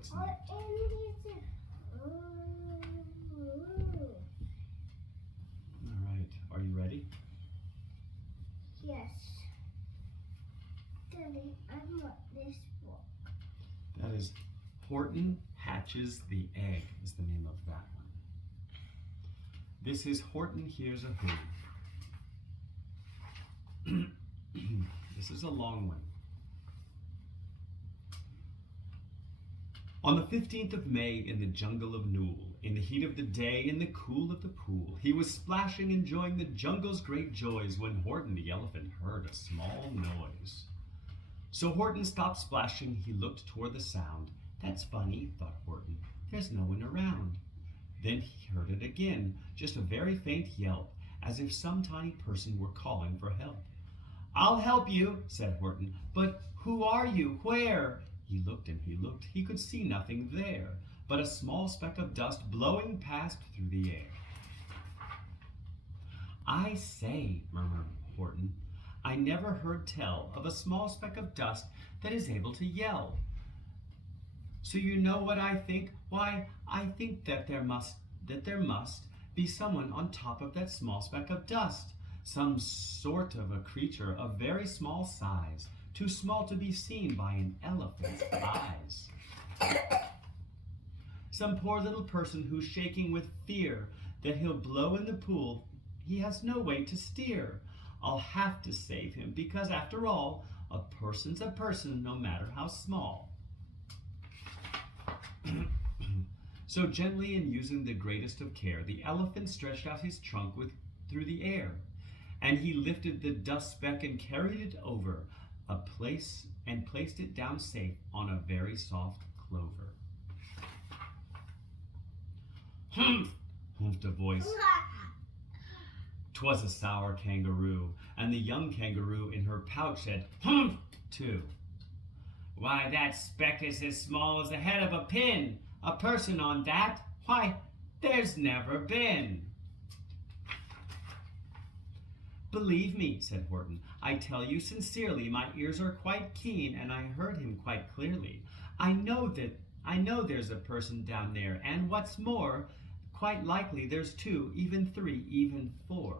what's next. All right, are you ready? Yes. Daddy, I want this book. That is Horton Hatches the Egg is the name of that one. This is Horton Hears a Who. This is a long one. On the 15th of May in the jungle of Nool, in the heat of the day, in the cool of the pool, he was splashing, enjoying the jungle's great joys, when Horton the elephant heard a small noise. So Horton stopped splashing, he looked toward the sound. That's funny, thought Horton, there's no one around. Then he heard it again, just a very faint yelp, as if some tiny person were calling for help. I'll help you, said Horton, but who are you? Where? He looked and he looked, he could see nothing there, but a small speck of dust blowing past through the air. I say, murmured Horton, I never heard tell of a small speck of dust that is able to yell. So you know what I think? Why, I think that there must be someone on top of that small speck of dust, some sort of a creature of very small size, too small to be seen by an elephant's eyes. Some poor little person who's shaking with fear that he'll blow in the pool. He has no way to steer. I'll have to save him because, after all, a person's a person no matter how small. So gently and using the greatest of care, the elephant stretched out his trunk through the air, and he lifted the dust speck and carried it over a place and placed it down safe on a very soft clover. Humph! Humphed a voice. 'Twas a sour kangaroo, and the young kangaroo in her pouch said, humph, too. Why, that speck is as small as the head of a pin. A person on that? Why, there's never been. Believe me, said Horton, I tell you sincerely, my ears are quite keen, and I heard him quite clearly. I know there's a person down there, and what's more, quite likely there's 2, even 3, even 4.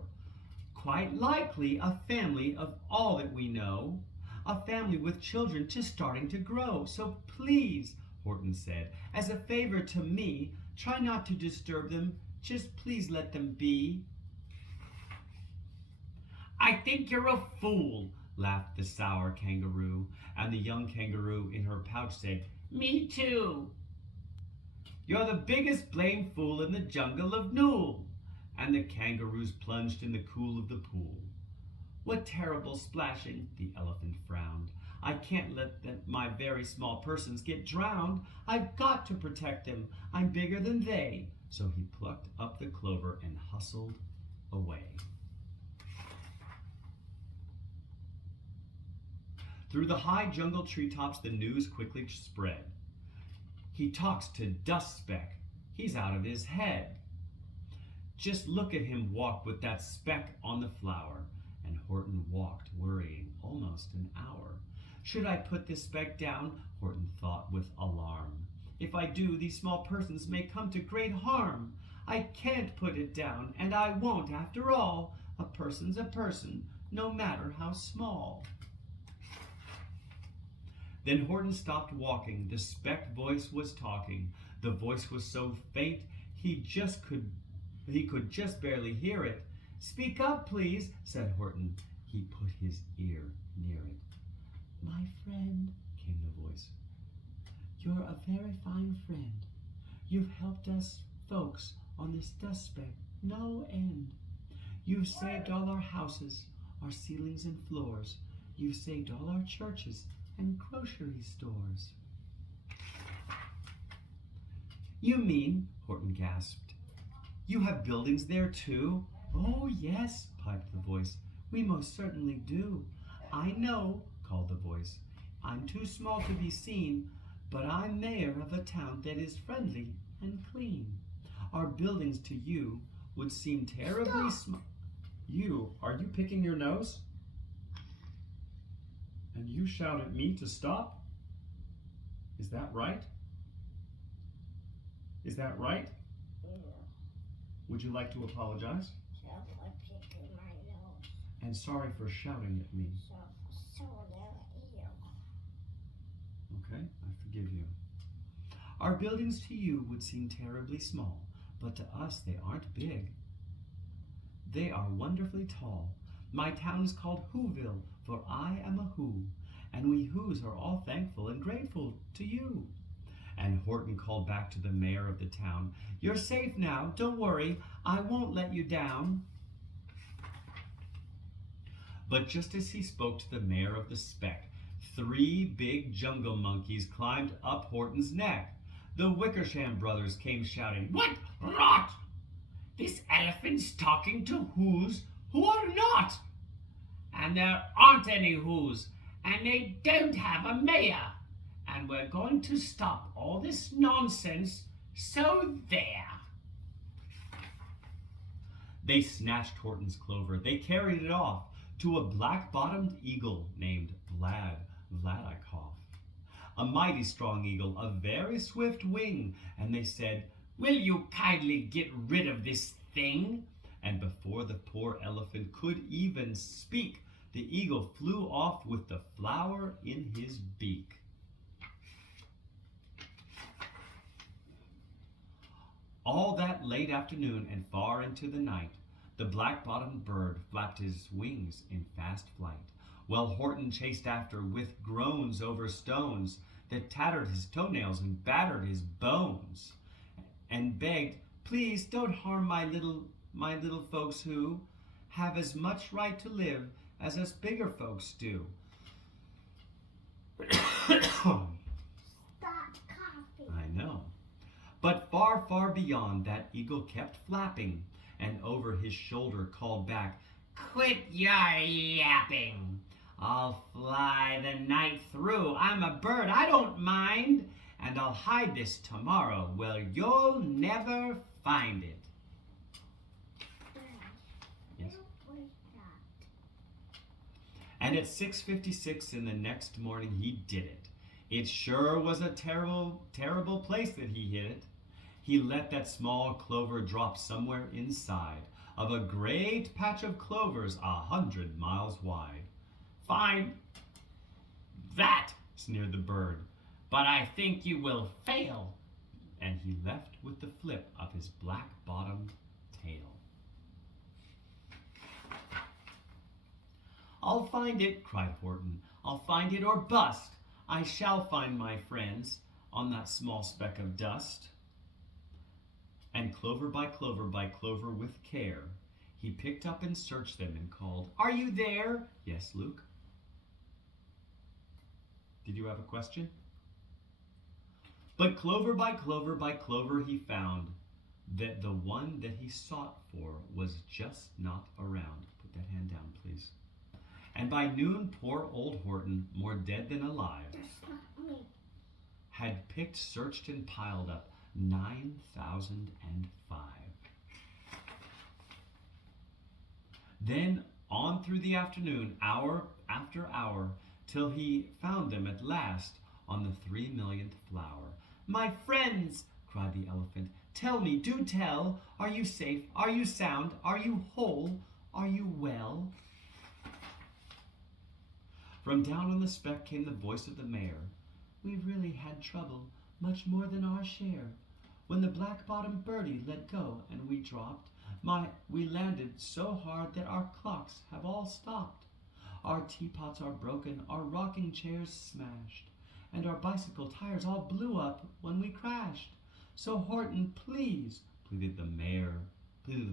Quite likely a family of all that we know, a family with children just starting to grow. So please, Horton said, as a favor to me, try not to disturb them. Just please let them be. I think you're a fool, laughed the sour kangaroo, and the young kangaroo in her pouch said, me too. You're the biggest blame fool in the jungle of Nool. And the kangaroos plunged in the cool of the pool. What terrible splashing, the elephant frowned. I can't let my very small persons get drowned. I've got to protect them. I'm bigger than they. So he plucked up the clover and hustled away. Through the high jungle treetops, the news quickly spread. He talks to Dust Speck. He's out of his head. Just look at him walk with that speck on the flower. And Horton walked, worrying, almost an hour. Should I put this speck down? Horton thought with alarm. If I do, these small persons may come to great harm. I can't put it down, and I won't after all. A person's a person, no matter how small. Then Horton stopped walking. The speck voice was talking. The voice was so faint he could just barely hear it. Speak up, please, said Horton. He put his ear near it. My friend, came the voice, you're a very fine friend. You've helped us folks on this dust speck no end. You've saved all our houses, our ceilings and floors. You've saved all our churches and grocery stores. You mean, Horton gasped, you have buildings there too? Oh yes, piped the voice, we most certainly do. I know, called the voice, I'm too small to be seen, but I'm mayor of a town that is friendly and clean. Our buildings to you would seem terribly small. Are you picking your nose? And you shout at me to stop? Is that right? Is that right? Yeah. Would you like to apologize? So for picking my nose. And sorry for shouting at me. So little ear. Okay, I forgive you. Our buildings to you would seem terribly small, but to us they aren't big. They are wonderfully tall. My town is called Whoville, for I am a Who, and we Whos are all thankful and grateful to you. And Horton called back to the mayor of the town, "You're safe now, don't worry, I won't let you down." But just as he spoke to the mayor of the speck, 3 big jungle monkeys climbed up Horton's neck. The Wickersham brothers came shouting, "What rot! This elephant's talking to Whos who are not! And there aren't any Whos, and they don't have a mayor. And we're going to stop all this nonsense, so there." They snatched Horton's clover. They carried it off to a black-bottomed eagle named Vladikoff. A mighty strong eagle, a very swift wing, and they said, "Will you kindly get rid of this thing?" And before the poor elephant could even speak, the eagle flew off with the flower in his beak. All that late afternoon and far into the night, the black-bottomed bird flapped his wings in fast flight, while Horton chased after with groans over stones that tattered his toenails and battered his bones, and begged, "Please don't harm my little folks who have as much right to live as us bigger folks do." Stop coughing. I know. But far, far beyond, that eagle kept flapping, and over his shoulder called back, "Quit your yapping. I'll fly the night through. I'm a bird, I don't mind. And I'll hide this tomorrow where you'll never find it." Yes. What was that? And at 6:56 in the next morning, he did it. It sure was a terrible, terrible place that he hid it. He let that small clover drop somewhere inside of a great patch of clovers 100 miles wide. "Fine that," sneered the bird, "but I think you will fail." And he left with the flip of his black-bottomed tail. "I'll find it," cried Horton. "I'll find it or bust. I shall find my friends on that small speck of dust." And clover by clover by clover with care, he picked up and searched them and called, "Are you there?" "Yes, Luke." Did you have a question? But clover by clover by clover he found that the one that he sought for was just not around. Put that hand down, please. And by noon, poor old Horton, more dead than alive, That's not me. had picked, searched, and piled up 9,005. Then on through the afternoon, hour after hour, till he found them at last on the 3,000,000th flower. "My friends," cried the elephant, "tell me, do tell, are you safe? Are you sound? Are you whole? Are you well?" From down on the speck came the voice of the mayor. "We've really had trouble, much more than our share. When the black-bottomed birdie let go and we dropped, we landed so hard that our clocks have all stopped. Our teapots are broken, our rocking chairs smashed, and our bicycle tires all blew up when we crashed. So Horton, please," pleaded the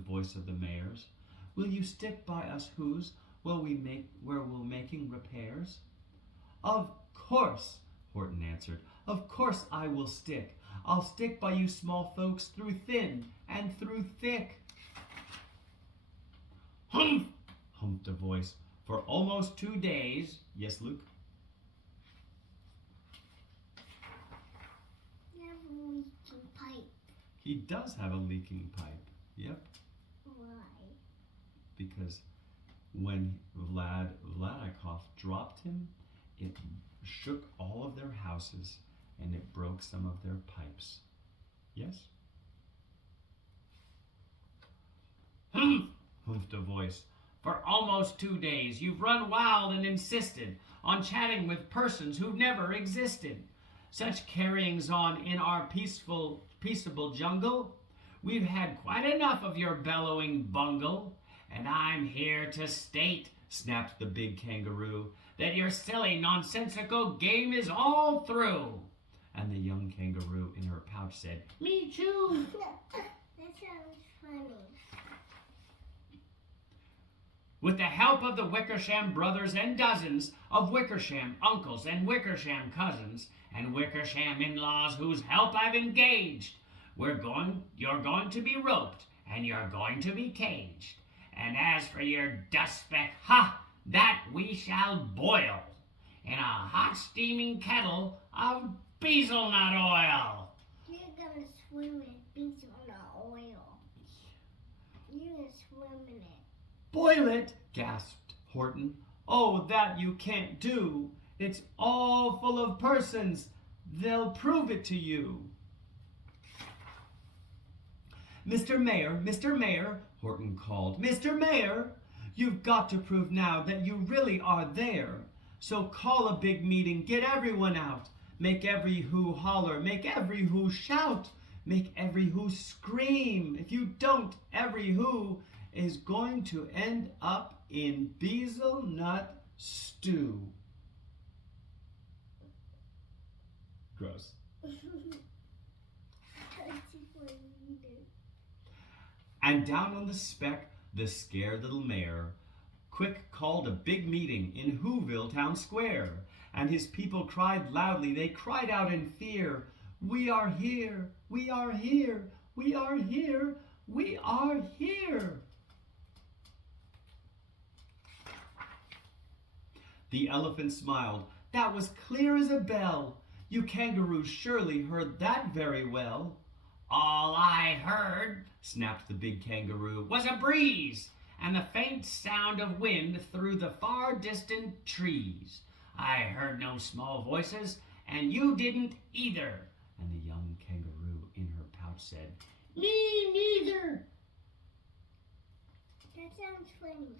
voice of the mayor's, "will you stick by us Whos where we're making repairs?" "Of course," Horton answered. "Of course I will stick. I'll stick by you small folks through thin and through thick." "Humph!" humped a voice. "For almost 2 days." Yes, Luke? You have a leaking pipe. He does have a leaking pipe. Yep. Why? Because when Vladikoff dropped him, it shook all of their houses and it broke some of their pipes. Yes? Humph, hoofed a voice. For almost 2 days you've run wild and insisted on chatting with persons who've never existed. Such carryings on in our peaceable jungle. We've had quite enough of your bellowing bungle. And I'm here to state, snapped the big kangaroo, that your silly, nonsensical game is all through. And the young kangaroo in her pouch said, Me too. That sounds funny. With the help of the Wickersham brothers and dozens of Wickersham uncles and Wickersham cousins and Wickersham in-laws whose help I've engaged, you're going to be roped and you're going to be caged. And as for your dust speck, that we shall boil in a hot steaming kettle of bezelnut oil. You're gonna swim in bezelnut oil. You're gonna swim in it. Boil it, gasped Horton. Oh, that you can't do. It's all full of persons. They'll prove it to you. Mr. Mayor, Horton called. Mr. Mayor, you've got to prove now that you really are there. So call a big meeting, get everyone out. Make every who holler, make every who shout, make every who scream. If you don't, every who is going to end up in bezelnut stew. Gross. And down on the speck, the scared little mayor quick called a big meeting in Whoville Town Square. And his people cried loudly, they cried out in fear, We are here, we are here, we are here, we are here. The elephant smiled. That was clear as a bell. You kangaroos surely heard that very well. All I heard, snapped the big kangaroo, was a breeze and the faint sound of wind through the far distant trees. I heard no small voices, and you didn't either. And the young kangaroo in her pouch said, Me neither. That sounds funny.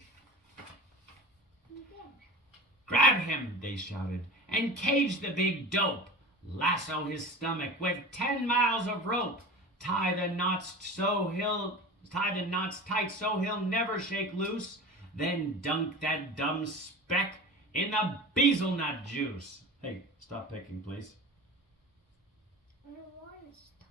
Yeah. Grab him, they shouted, and cage the big dope. Lasso his stomach with 10 miles of rope. Tie the knots tight so he'll never shake loose. Then dunk that dumb speck in the bezelnut juice. Hey, stop picking, please. I don't want to stop.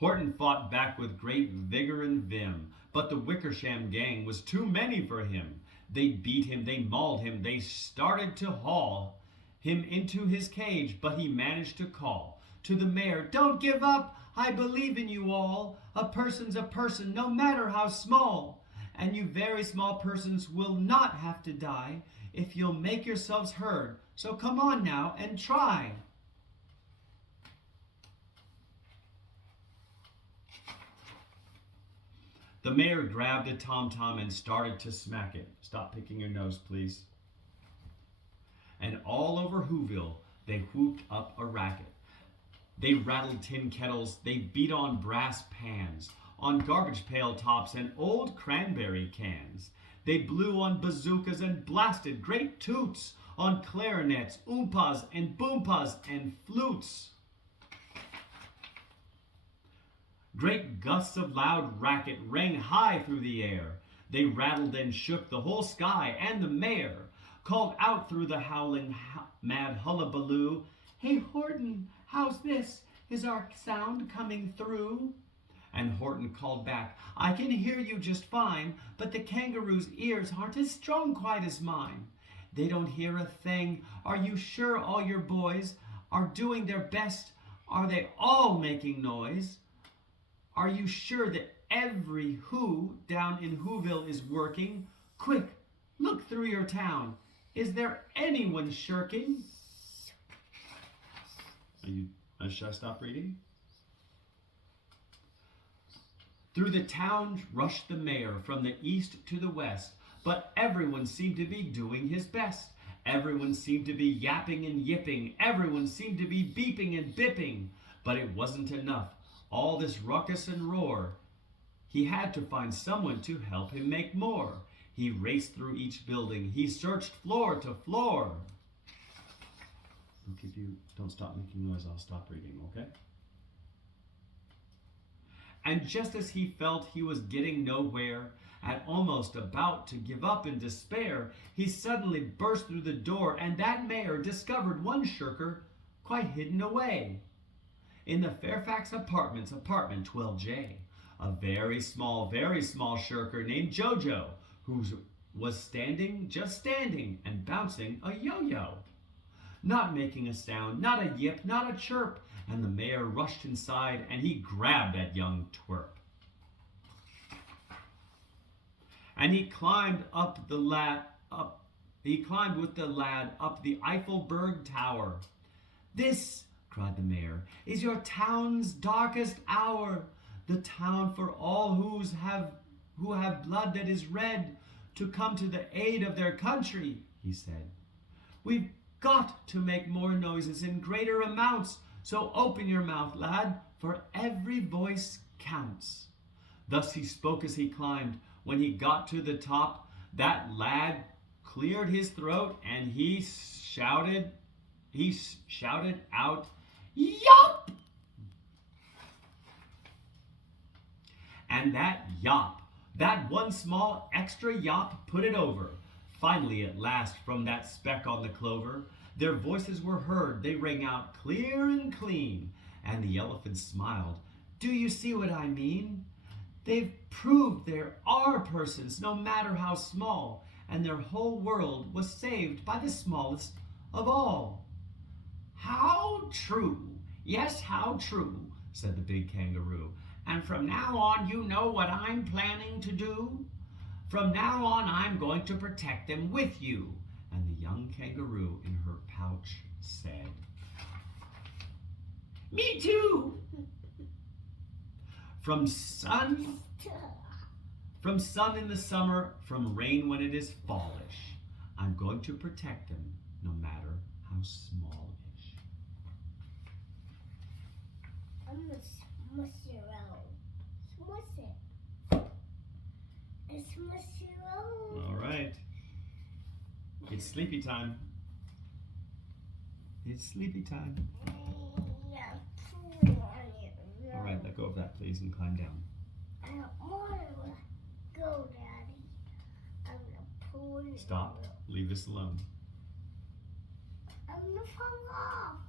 Horton fought back with great vigor and vim, but the Wickersham gang was too many for him. They beat him, they mauled him, they started to haul him into his cage, but he managed to call to the mayor, Don't give up, I believe in you all. A person's a person, no matter how small. And you very small persons will not have to die if you'll make yourselves heard. So come on now and try. The mayor grabbed a tom-tom and started to smack it. Stop picking your nose, please. And all over Whoville, they whooped up a racket. They rattled tin kettles, they beat on brass pans, on garbage pail tops and old cranberry cans. They blew on bazookas and blasted great toots on clarinets, oompas and boompas and flutes. Great gusts of loud racket rang high through the air. They rattled and shook the whole sky, and the mayor called out through the howling mad hullabaloo, Hey Horton, how's this? Is our sound coming through? And Horton called back, I can hear you just fine, but the kangaroo's ears aren't as strong quite as mine. They don't hear a thing. Are you sure all your boys are doing their best? Are they all making noise? Are you sure that every who down in Whoville is working? Quick, look through your town. Is there anyone shirking? Should I stop reading? Through the town rushed the mayor from the east to the west, but everyone seemed to be doing his best. Everyone seemed to be yapping and yipping. Everyone seemed to be beeping and bipping. But it wasn't enough. All this ruckus and roar, He had to find someone to help him make more. He raced through each building. He searched floor to floor. Don't stop making noise. I'll stop reading, okay? And just as he felt he was getting nowhere, and almost about to give up in despair, he suddenly burst through the door, and that mayor discovered one shirker quite hidden away. In the Fairfax Apartments, apartment 12J, a very small shirker named Jojo, who was just standing, and bouncing a yo-yo. Not making a sound, not a yip, not a chirp, and the mayor rushed inside and he grabbed that young twerp. And he climbed with the lad up the Eiffelberg Tower. This, cried the mayor, is your town's darkest hour, the town for all who have blood that is red to come to the aid of their country, he said. We've got to make more noises in greater amounts, so open your mouth, lad, for every voice counts. Thus he spoke as he climbed. When he got to the top, that lad cleared his throat and he shouted out, "Yop!" And that yop, that one small extra yop, put it over. Finally, at last, from that speck on the clover, their voices were heard. They rang out clear and clean. And the elephant smiled. Do you see what I mean? They've proved there are persons, no matter how small, and their whole world was saved by the smallest of all. How true! Yes, how true, said the big kangaroo. And from now on, you know what I'm planning to do? From now on, I'm going to protect them with you. And the young kangaroo in her pouch said, Me too! From sun in the summer, from rain when it is fallish, I'm going to protect them, no matter how smallish. I'm gonna smush it out. Smush it. And smush it out. All right. It's sleepy time. It's sleepy time. Yeah, pull on it. All right, let go of that, please, and climb down. I don't want to go, Daddy. I'm gonna pull it. Stop. Leave this alone. I'm gonna fall off.